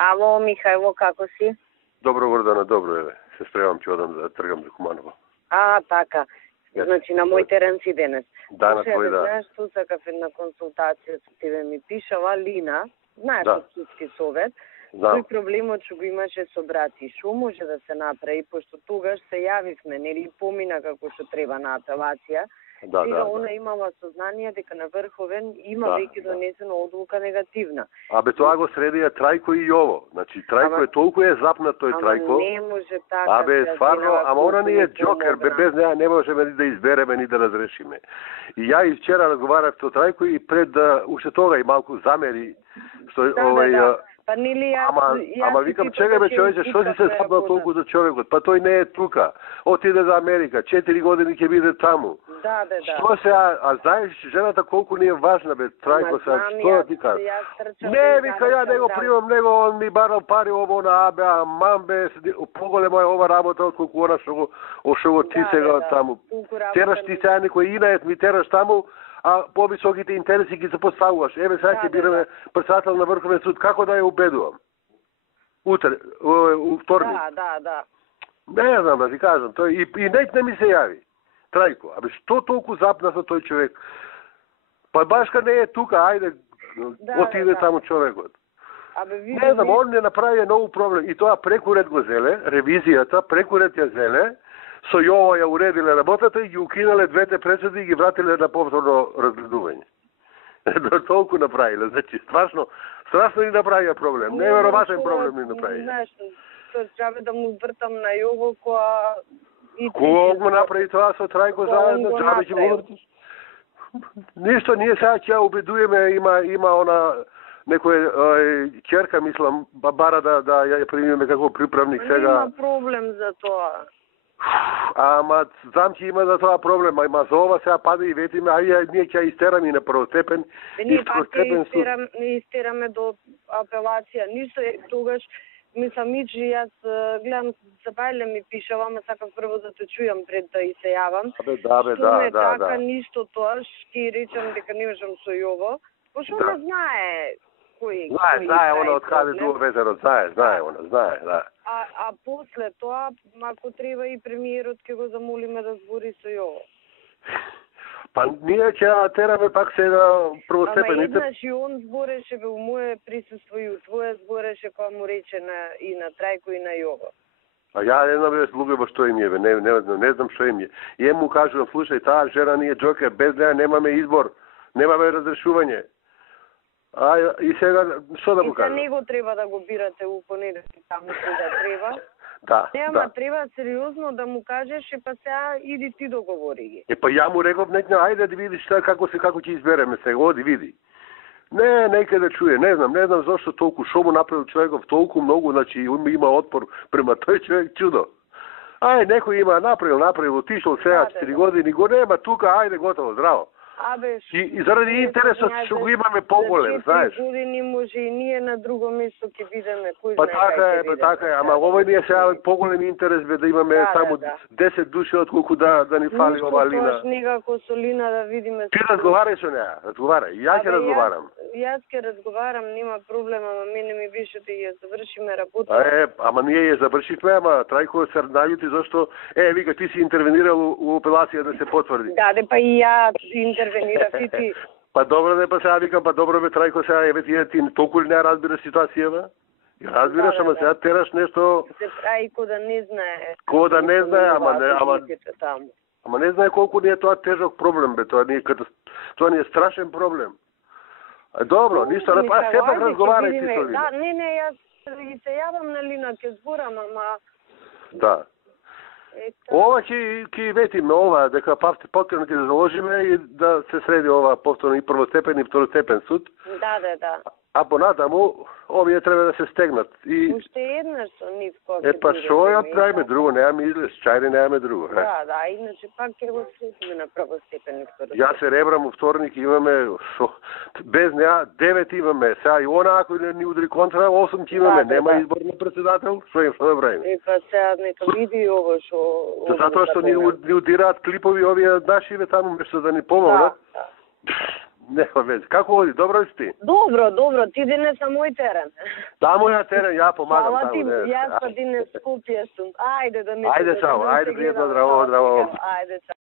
Ало, Михајло, како си? Добро, Гордана, добро е. Се спремам, ќе одам да тргам за Куманово. Така. Значи, на мој терен си денес. Да, на твој, да. Знаеш, ту сакав една консултација со тебе, ми пишала Лина, знаеш, од Судски совет. Тој проблемот што го имаше со брат и што може да се направи, пошто тогаш се јавивме, нели, помина како што треба на апелација. Сега она имала сознание дека на Врховен има веќе донесена одлука негативна. Абе тоа го средија Трајко и Јово. Значи Трајко е толку е запнат тој Трајко. Ама не може така. Абе стварно, ама она не е џокер, без неа не можеме ни да избереме ни да разрешиме. И ја и вчера разговарав со Трајко и пред уште тога и малку замери што Па нели ама викам, чекај бе човече, што си се запнал толку за човекот? Па тој не е тука. Отиде за Америка, 4 години ќе биде таму. Да. Што се, а знаеш жената колку ни е важна бе, Трајко сега, што да ти кажам? Не, вика, ја не го примам него, он ми барал пари ово на абе, а мамбе, поголема е ова работа од колку она што го ти сега таму. Тераш ти сега некој инает ми тераш таму, а повисоките интереси ги се поставуваш. Еве сега ќе бидеме председател на Врховен суд, како да ја убедувам? Утре, вторник. Да. Не знам да ти кажам, тој и не ми се јави. Трајко, абе што толку запна за тој човек? Па башка не е тука, ајде, отиде таму човекот. Не знам, он не направи ново проблем. И тоа прекурет го зеле, ревизијата, прекурет ја зеле, со Јово ја уредиле работата и ги укинале двете пресуди и ги вратиле на повторно разгледување. Толку направиле, значи, страшно ни направија проблем. Неверојатен проблем ни направија. Знаеш, тоа треба да му вртам на Јово која Кој го направи тоа со Трајко заедно, џабе ќе го вртиш? Ништо, ние сега ќе убедуваме, има она некој ќерка, мислам, бара да ја примиме како приправник сега. Нема проблем за тоа. Ама знам ќе има за тоа проблем, ама за ова сега паде и ветиме, ние ќе истераме и на првостепен и второстепен суд. Ние истераме до апелација, ништо е тогаш. Мислам, Мичи, јас гледам, Сабајле ми пишава, ама сакам прво да те чујам пред да и се јавам. Да. Така, ништо тоа, ќе речам дека не можам со Јово, пошто она знае кој... Знае, она од каде дуо ветерот, знае, да. А после тоа, ако треба и премиерот ќе го замолиме да збори со Јово. Па ние ќе тераме пак сега првостепените. Ама еднаш и он збореше во моје присуство и у твое збореше кога му рече и на Трајко и на Јово. А ја не знам луѓе што им е, не знам што им е. И му кажувам, слушај, таа жена ни е џокер, без неа немаме избор, немаме разрешување. И сега, што да му кажам? И за него треба да го бирате у понеделник, таму кога треба. Да. Треба сериозно да му кажеш, па сега иди ти договори ги. Па ја му реков, ајде да видиш како ќе избереме сега, оди види. Не, нека да чуе, не знам зашто толку, шо му направил човеков толку многу, значи има отпор према тој човек, чудо. Некој има направил, отишол сега 4 години, го нема тука, ајде готово, здраво. И заради интересот што го имаме поголем, знаеш. За 4 години може и ние на друго место ќе бидеме, кој знае кај ќе бидеме. Така е, ама овој ни е сега поголем интерес бе да имаме само 10 души отколку да ни фали ова Лина. Ништо некако со Лина да видиме. Ти разговарај со неа, разговарај, ја ќе разговарам. Јас ќе разговарам, нема проблем, ама мене ми беше да ја завршиме работа. Ама ние ја завршивме, ама Трајко се најути зашто вика ти си интервенирал у апелација да се потврди. Да, па и ја интервенирав и ти. Па добро па сега викам, па добро бе Трајко сега ти толку ли не разбираш ситуацијава? Разбираш, ама сега тераш нешто. Се прави кој да не знае. Кој да не знае, ама не знае колку ни е тоа тежок проблем бе, тоа ни е страшен проблем. Добро, ништо, па сепак разговарај ти со Лина. Да, не, јас ги се јавам на Лина, ќе зборам, ама... Да. Ова ќе ветиме ова, дека повторно ќе заложиме и да се среди ова повторно и првостепен и второстепен суд. Да. А понатаму, овие треба да се стегнат. Уште еднаш со нив кој па шо ја правиме друго, немаме излез, чајде немаме друго. Да, иначе пак ќе го сретиме на првостепен и второстепен. Ја се ребрам у вторник, имаме, без неа 9 имаме, сега и она ако ни удри контра, 8 ќе имаме, нема избор на председател, што да правиме? Па сега нека види ово што... Затоа што ни удираат клипови овие нашиве таму, мешто да ни помогнат. Нема веќе. Како оди? Добро си ти? Добро. Ти денес на мој терен. Таму ја терен, ја помагам таму. Јас па денес Скопје сум. Ајде да не. Ајде, чао. Ајде, пријатно, здраво. Ајде, чао.